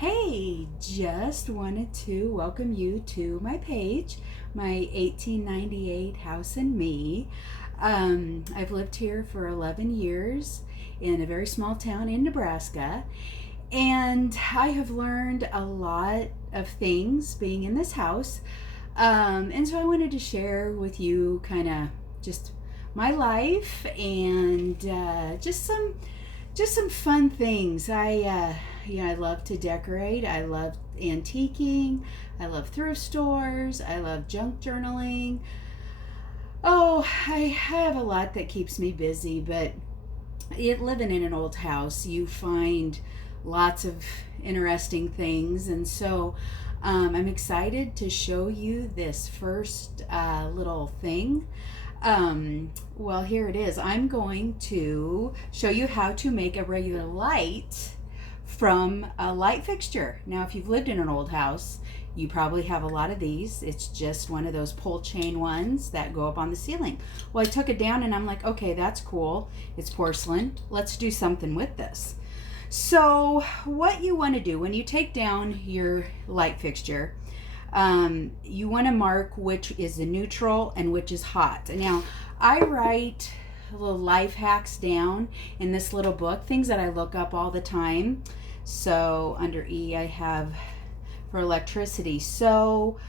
Hey, just wanted to welcome you to my page, my 1898 House and Me. I've lived here for 11 years in a very small town in Nebraska, and I have learned a lot of things being in this house. And so I wanted to share with you kind of just my life and just some fun things. I love to decorate. I love antiquing. I love thrift stores. I love junk journaling. Oh, I have a lot that keeps me busy, but living in an old house, you find lots of interesting things, and so I'm excited to show you this first little thing. Well, here it is. I'm going to show you how to make a regular light from a light fixture. Now, if you've lived in an old house, you probably have a lot of these. It's just one of those pull chain ones that go up on the ceiling. Well, I took it down and I'm like, okay, that's cool. It's porcelain. Let's do something with this. So what you want to do when you take down your light fixture, you want to mark which is the neutral and which is hot. Now, I write little life hacks down in this little book, things that I look up all the time. So under E, I have for electricity. So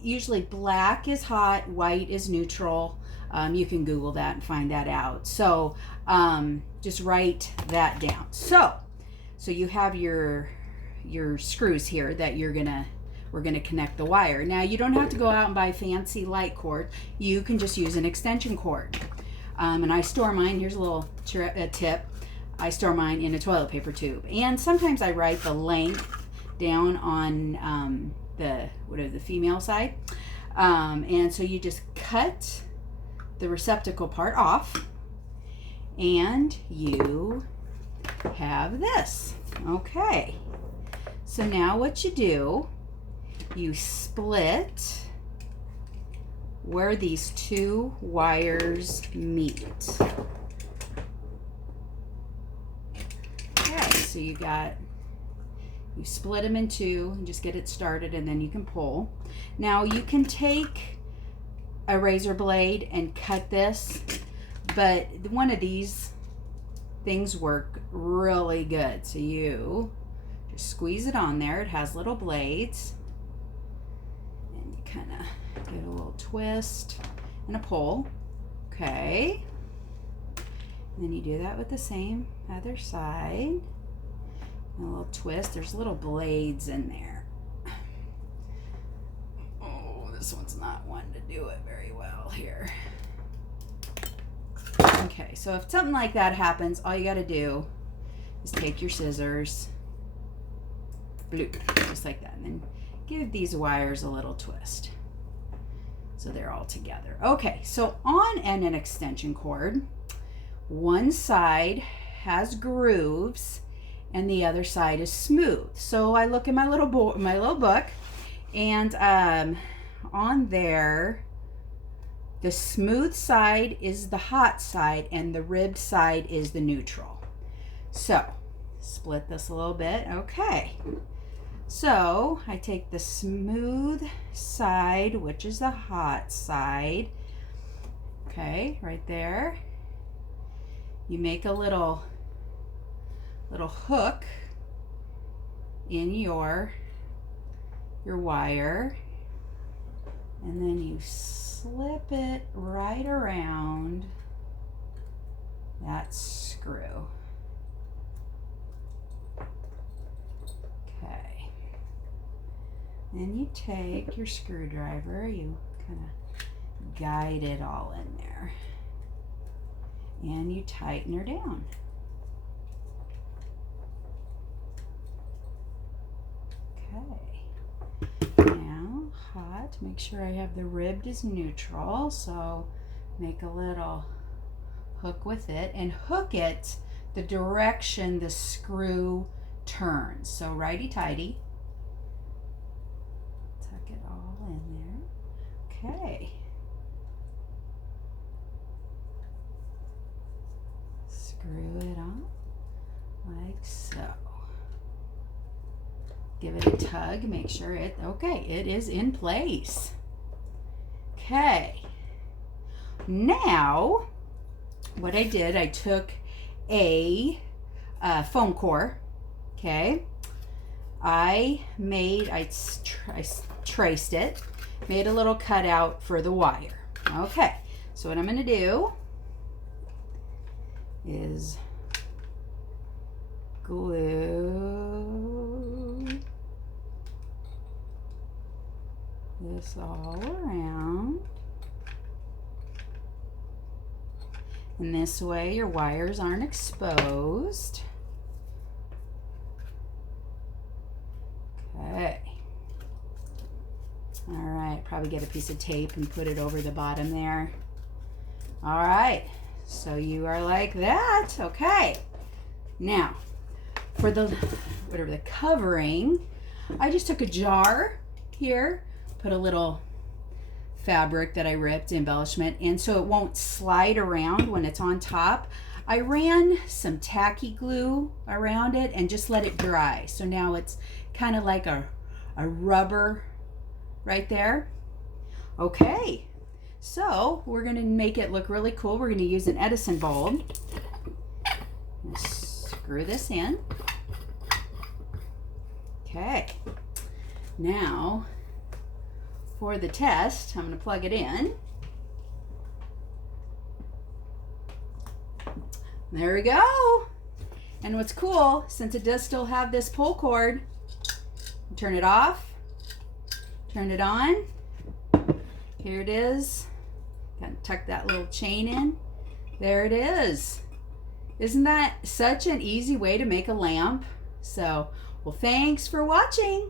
usually black is hot, white is neutral. You can Google that and find that out. So just write that down. So you have your screws here that we're gonna connect the wire. Now, you don't have to go out and buy fancy light cord. You can just use an extension cord. And I store mine, here's a little tip. I store mine in a toilet paper tube. And sometimes I write the length down on the female side. And so you just cut the receptacle part off and you have this. Okay. So now what you do, you split where these two wires meet. Okay, so you split them in two and just get it started, and then you can pull. Now you can take a razor blade and cut this, but one of these things work really good. So you just squeeze it on there. It has little blades, and you kind of give it a little twist and a pull. Okay, and then you do that with the same other side. And a little twist. There's little blades in there. Oh, this one's not one to do it very well here. Okay, so if something like that happens, all you got to do is take your scissors, bloop, just like that, and then give these wires a little twist so they're all together. Okay, so on an extension cord, one side has grooves and the other side is smooth. So I look in my little book, and on there, the smooth side is the hot side and the ribbed side is the neutral. So split this a little bit. Okay. So I take the smooth side, which is the hot side. Okay, right there. You make a little hook in your wire, and then you slip it right around that screw. Okay. Then you take your screwdriver, you kind of guide it all in there, and you tighten her down. Okay. Now, hot. Make sure I have the ribbed is neutral, so make a little hook with it and hook it the direction the screw turns. So righty-tighty. Tuck it all in there. Okay. Screw it on like so. Give it a tug, make sure it is in place. Okay. Now, what I did, I took a foam core, okay? I traced it, made a little cutout for the wire. Okay, so what I'm gonna do is glue this all around. And this way your wires aren't exposed. Okay. All right, probably get a piece of tape and put it over the bottom there. All right, so you are like that. Okay. Now, for the covering, I just took a jar here, put a little fabric that I ripped, embellishment, and so it won't slide around when it's on top. I ran some tacky glue around it and just let it dry. So now it's kind of like a rubber right there. Okay, so we're gonna make it look really cool. We're gonna use an Edison bulb. Screw this in. Okay, now for the test, I'm going to plug it in. There we go. And what's cool, since it does still have this pull cord, turn it off, turn it on. Here it is. Got to tuck that little chain in. There it is. Isn't that such an easy way to make a lamp? So, well, thanks for watching.